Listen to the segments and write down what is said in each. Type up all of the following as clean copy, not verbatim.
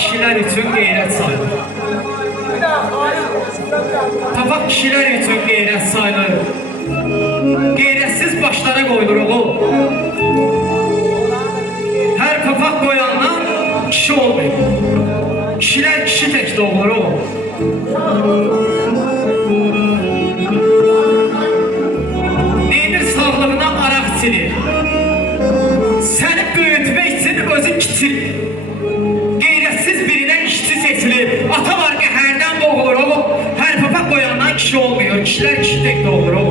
kişiler üçün qeyrət sayılır. Papaq kişiler üçün qeyrət sayılır. Qeyrətsiz başlara qoyduruq o. Hər papaq qoyandan kişi olmuyor. Kişiler kişi tək doğulur o. Neyinir sağlığına araq içilir. Səni böyütmək üçün özü kiçir. Qeyrətsiz birine işçi seçilir. Ata var qəhərdən doğulur o. Hər papaq qoyandan kişi olmuyor. Kişiler kişi tək doğulur o.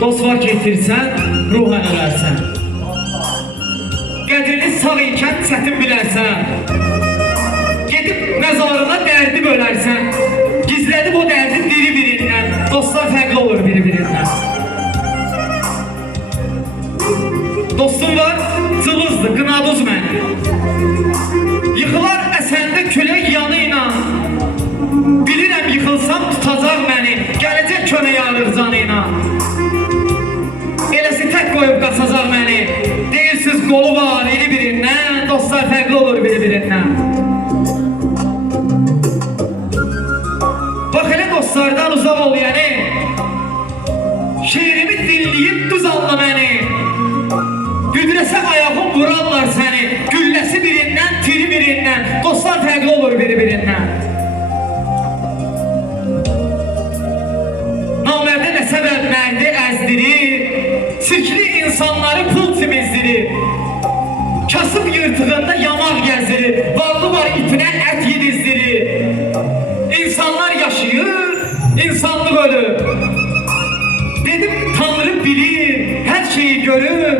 Dost var getirsən, ruhən ölərsən. Qədrini sağ ikən çətin bilərsən. Gedib məzarına dərdi bölərsən. Gizlədib o dərdin diri birindən. Dostlar fərqli olur biri-birindən. Dostum var, cılızdır, qınaduz məni. Yıxılar əsəndə külək yanı ilə. Bilirəm yıxılsam tutacaq məni. Gələcək kömək ağır canı ilə. Eləsi tək qoyub qaçacaq məni. Deyirsiz qolu var iri birindən. Dostlar fərqli olur biri-birindən. Bax elə dostlardan uzaq ol yəni. Şeirimi dinləyib düz anla məni. Güdrəsə ayağım vurarlar səni. Gülləsi birindən, tiri birindən. Dostlar fərqli olur biri-birindən. Namərdə nə səbəb mərdi əzdirir. Sirkli insanları pul timizdirir. Kasıb yırtığında yamaq gəzirir. Varlı var ipinə ət yedizdirir. İnsanlar yaşayır, insanlıq ölür. Dedim Tanrı bilir, hər şeyi görür.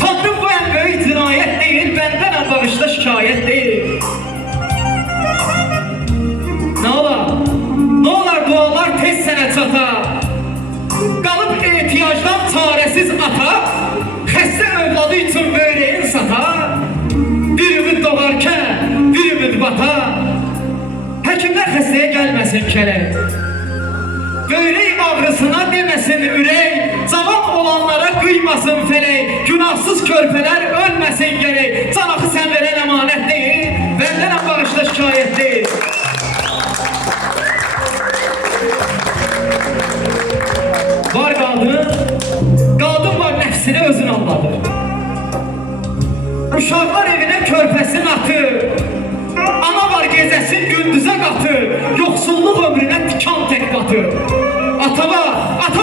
Tanrım bu ən böyük cinayət deyil, bəndənəm bağışda şikayət deyil. Nə olar? Nə olar dualar tez sənə çata? Qalıb ehtiyacdan çarəsiz ata, xəstə övladı üçün böyrəyin sata. Bir ümid doğarkən, bir ümid bata. Həkimlər xəstəyə gəlməsin kələk. Böyrək ağrısına deməsin ürək. Cavan olanlara qıymasın fələk. Günahsız körpələr ölməsin gərək. Can axı sən verən əmanət deyil, bəndənəm bağışda şikayət deyil. Var qadın var nəfsini özün anladır. Uşaqlar evinə körpəsin atır. Ana var gecəsin gündüzə qatır. Yoxsulluq ömrünə tikan tək qatır. Ata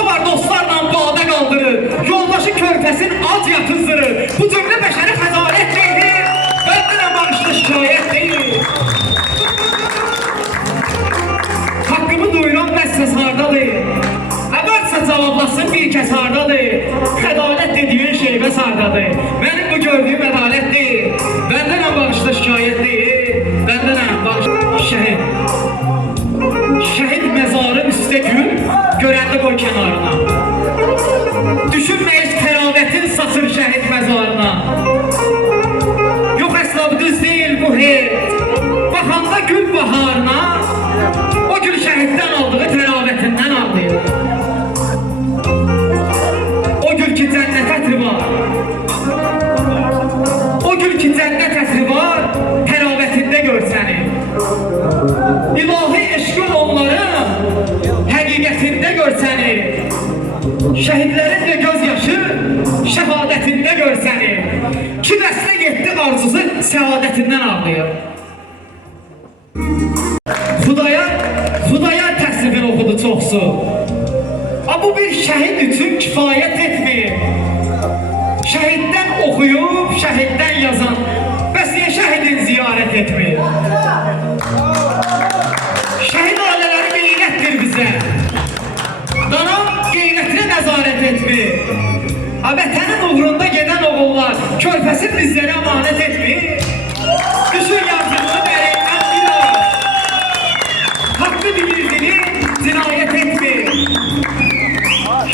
var dostlarla bağda qaldırır. Yoldaşı körpəsin ac yatızdırır. Bu cümlə bəşəri xəzalət deyil, bəndənəm bağışda şikayət deyil. Haqqımı duyuran bəs hardadır? Cavablasın bir kəs hardadır. Ədalət dediyin şey bəs hardadır? Mənim bu gördüyüm ədalət deyil. Bəndənəm bağışda şikayət deyil. Bəndənəm bağışda şəhid. Şəhid məzarı üstə gül, görəndə qoy kənarına. Düşünməyiz təravətin saçır şəhid məzarına. Yox əslab düz deyil bu heyt. Baxanda gül baharına, o gül şəhiddən aldığı təravətindən ağlayır. O gül ki cənnət ətri var. O gül ki cənnət ətri var, təravətində gör səni. İlahi eşqin onların həqiqətində gör səni. Şəhidlərin də göz yaşı şəhadətində gör səni. Ki dəstə getdi arzusu səadətindən ağlayır. Xudaya təsvifini oxudu çoxsu. Bu bir şəhid üçün kifayət etmir. Şəhiddən oxuyub, şəhiddən yazan, bəs niyə şəhidin ziyarət etmir? Şəhid ailələri qeyrətdir bizə. Danam qeyrətinə nəzarət etmir. Vətənin uğrunda gedən oğullar, körpəsi bizlərə əmanət etmir. Düşür yazıqlı dərəydən bir var. Haqqı bilirdini cinayət etmir.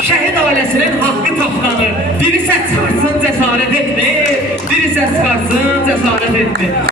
Şəhid ailəsinin haqqı taplanır. Biri səs çıxarsın cəsarət etmir, biri səs çıxarsın cəsarət etmir.